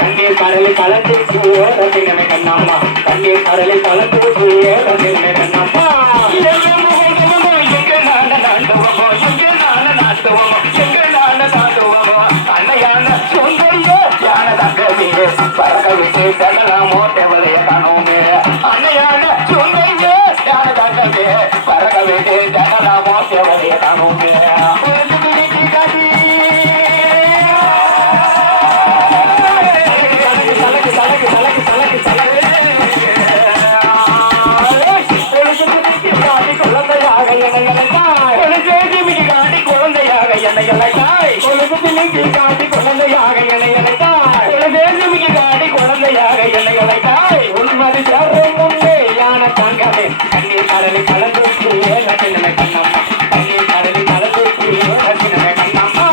கண்ணீர் கடலில் கலந்து கண்ணீர் கடலில் கலந்து தங்கவே பறக்க விட்டு தகலாமோ தேவதைய காணோமே அன்னையான சுந்தரியோ யான பறக்க விட்டு தகலாமோ தேவதைய காணோமே குழந்தையாக என்னை அழைத்தாய் குழந்தையாக என்னை காட்டி என்னை அழைத்தாய் உண்மதி சேரும் முன்னே யான தாங்காதே கண்ணீர் கடலில் கலந்து லட்சணமே கண்ணம்மா கண்ணீர் கடலில் கலந்து லட்சணமே கண்ணம்மா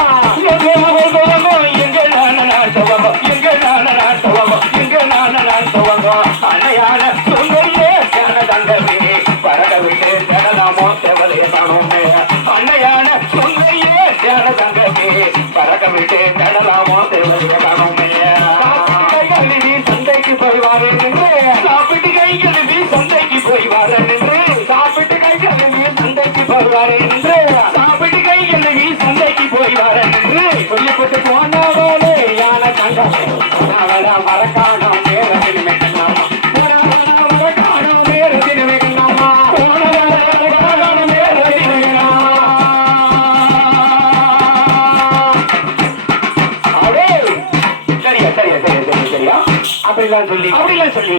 எங்கே மகள் துவங்கோ எங்கே நான நான் துவங்கோ எங்கே நான நான் துவங்கோ எங்கே நான நான் துவங்கோ அன்னையான சுந்தரியே ஞான தங்கவே பரட விட்டு தேடலாமோ செவலே தானோமே அன்னையான சுந்தரியே ஞான தங்கவே பரட விட்டு போனவளா சந்தைக்கு போய் கண்ணாமா. அப்படியே சரியா சரியா சரியா சரியா சரியா. அப்படிலாம் சொல்லி அப்படிலாம் சொல்லி